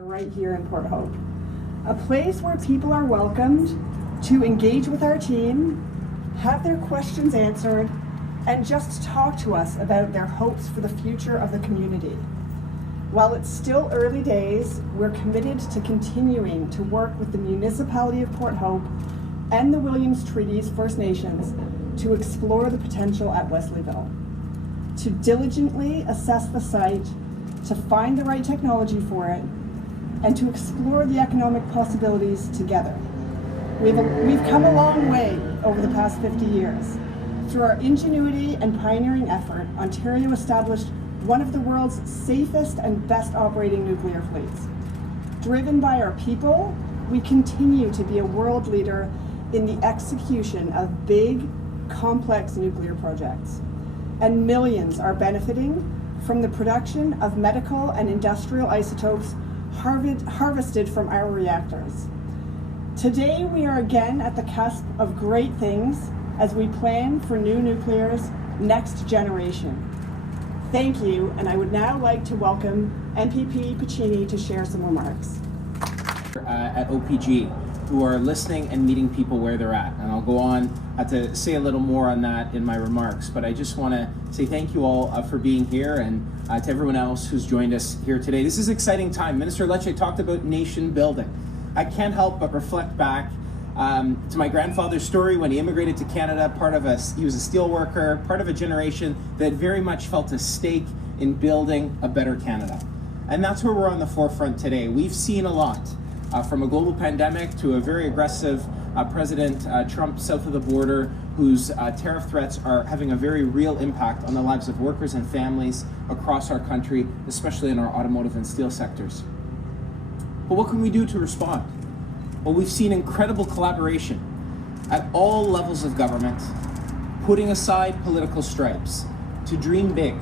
Right here in Port Hope. A place where people are welcomed to engage with our team, have their questions answered, and just talk to us about their hopes for the future of the community. While it's still early days, we're committed to continuing to work with the Municipality of Port Hope and the Williams Treaties First Nations to explore the potential at Wesleyville, to diligently assess the site, to find the right technology for it, and to explore the economic possibilities together. We've come a long way over the past 50 years. Through our ingenuity and pioneering effort, Ontario established one of the world's safest and best operating nuclear fleets. Driven by our people, we continue to be a world leader in the execution of big, complex nuclear projects. And millions are benefiting from the production of medical and industrial isotopes harvested from our reactors. Today, we are again at the cusp of great things as we plan for new nuclear's next generation. Thank you, and I would now like to welcome MPP Piccini to share some remarks. At OPG, who are listening and meeting people where they're at. And I'll go on to say a little more on that in my remarks, but I just want to say thank you all for being here, and to everyone else who's joined us here today. This is an exciting time. Minister Lecce talked about nation building. I can't help but reflect back to my grandfather's story when he immigrated to Canada. He was a steel worker, part of a generation that very much felt a stake in building a better Canada. And that's where we're on the forefront today. We've seen a lot, from a global pandemic to a very aggressive President Trump south of the border, whose tariff threats are having a very real impact on the lives of workers and families across our country, especially in our automotive and steel sectors. But what can we do to respond? Well, we've seen incredible collaboration at all levels of government, putting aside political stripes to dream big.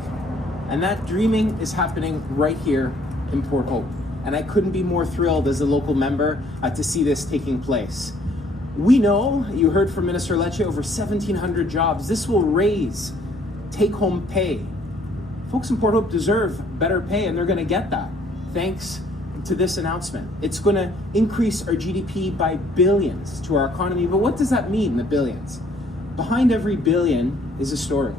And that dreaming is happening right here in Port Hope. And I couldn't be more thrilled as a local member to see this taking place. We know, you heard from Minister Lecce, over 1,700 jobs. This will raise take-home pay. Folks in Port Hope deserve better pay, and they're going to get that thanks to this announcement. It's going to increase our GDP by billions to our economy. But what does that mean, the billions? Behind every billion is a story.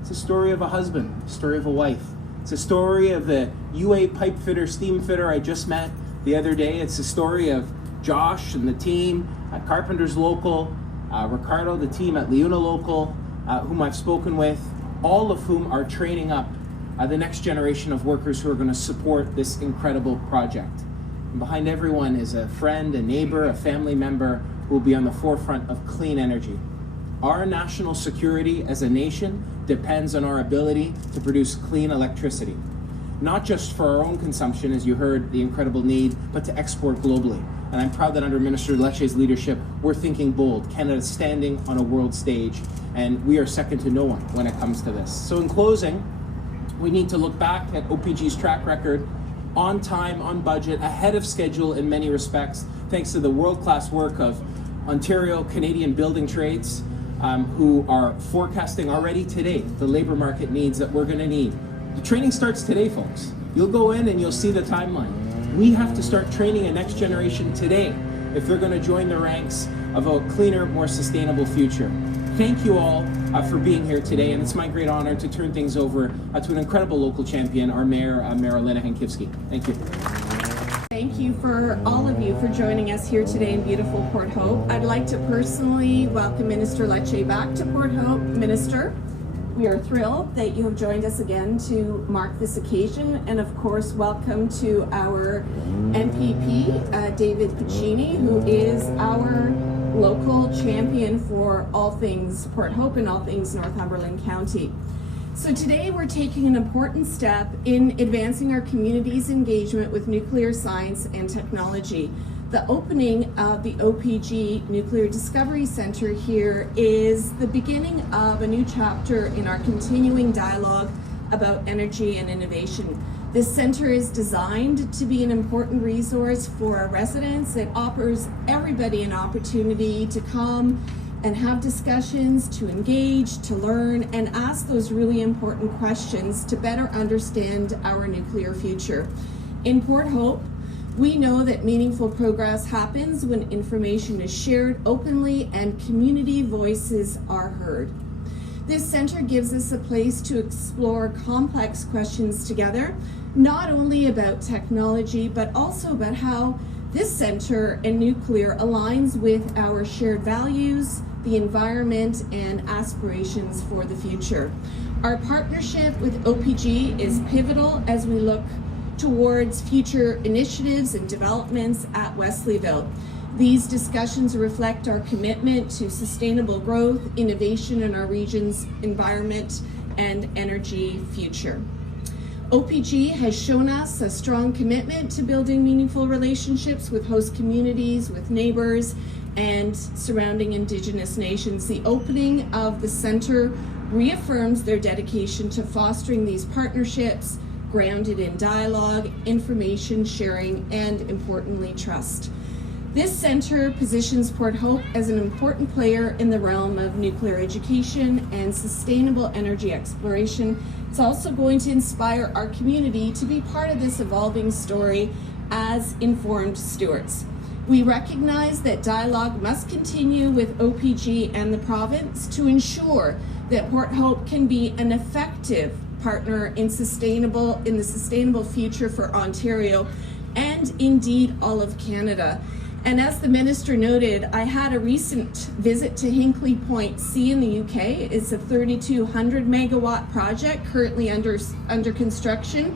It's a story of a husband, a story of a wife. It's a story of the UA pipe fitter, steam fitter I just met the other day. It's a story of Josh and the team at Carpenters Local, Ricardo, the team at Leuna Local, whom I've spoken with, all of whom are training up the next generation of workers who are going to support this incredible project. And behind everyone is a friend, a neighbor, a family member who will be on the forefront of clean energy. Our national security as a nation depends on our ability to produce clean electricity, not just for our own consumption, as you heard the incredible need, but to export globally. And I'm proud that under Minister Lecce's leadership, we're thinking bold. Canada's standing on a world stage, and we are second to no one when it comes to this. So in closing, we need to look back at OPG's track record, on time, on budget, ahead of schedule in many respects, thanks to the world-class work of Ontario Canadian Building Trades, who are forecasting already today the labor market needs that we're going to need. The training starts today, folks. You'll go in and you'll see the timeline. We have to start training a next generation today if they're going to join the ranks of a cleaner, more sustainable future. Thank you all for being here today, and it's my great honor to turn things over to an incredible local champion, our Mayor, Marilena Hankivski. Thank you. Thank you for all of you for joining us here today in beautiful Port Hope. I'd like to personally welcome Minister Lecce back to Port Hope. Minister, we are thrilled that you have joined us again to mark this occasion, and of course welcome to our MPP, David Piccini, who is our local champion for all things Port Hope and all things Northumberland County. So today we're taking an important step in advancing our community's engagement with nuclear science and technology. The opening of the OPG Nuclear Discovery Center here is the beginning of a new chapter in our continuing dialogue about energy and innovation. This center is designed to be an important resource for our residents. It offers everybody an opportunity to come and have discussions, to engage, to learn, and ask those really important questions to better understand our nuclear future. In Port Hope, We know that meaningful progress happens when information is shared openly and community voices are heard. This center gives us a place to explore complex questions together, not only about technology, but also about how this center and nuclear aligns with our shared values, the environment, and aspirations for the future. Our partnership with OPG is pivotal as we look towards future initiatives and developments at Wesleyville. These discussions reflect our commitment to sustainable growth, innovation in our region's environment, and energy future. OPG has shown us a strong commitment to building meaningful relationships with host communities, with neighbors, and surrounding Indigenous nations. The opening of the center reaffirms their dedication to fostering these partnerships grounded in dialogue, information sharing, and importantly, trust. This center positions Port Hope as an important player in the realm of nuclear education and sustainable energy exploration. It's also going to inspire our community to be part of this evolving story as informed stewards. We recognize that dialogue must continue with OPG and the province to ensure that Port Hope can be an effective partner in the sustainable future for Ontario and indeed all of Canada. And as the minister noted, I had a recent visit to Hinkley Point C in the UK. It's a 3,200 megawatt project currently under construction.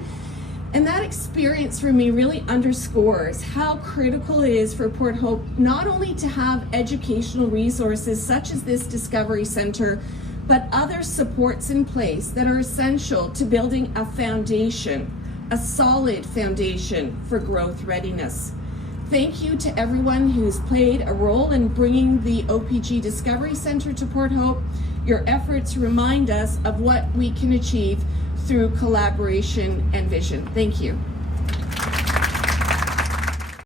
And that experience for me really underscores how critical it is for Port Hope not only to have educational resources such as this Discovery Center, but other supports in place that are essential to building a foundation, a solid foundation for growth readiness. Thank you to everyone who's played a role in bringing the OPG Discovery Center to Port Hope. Your efforts remind us of what we can achieve through collaboration and vision. Thank you.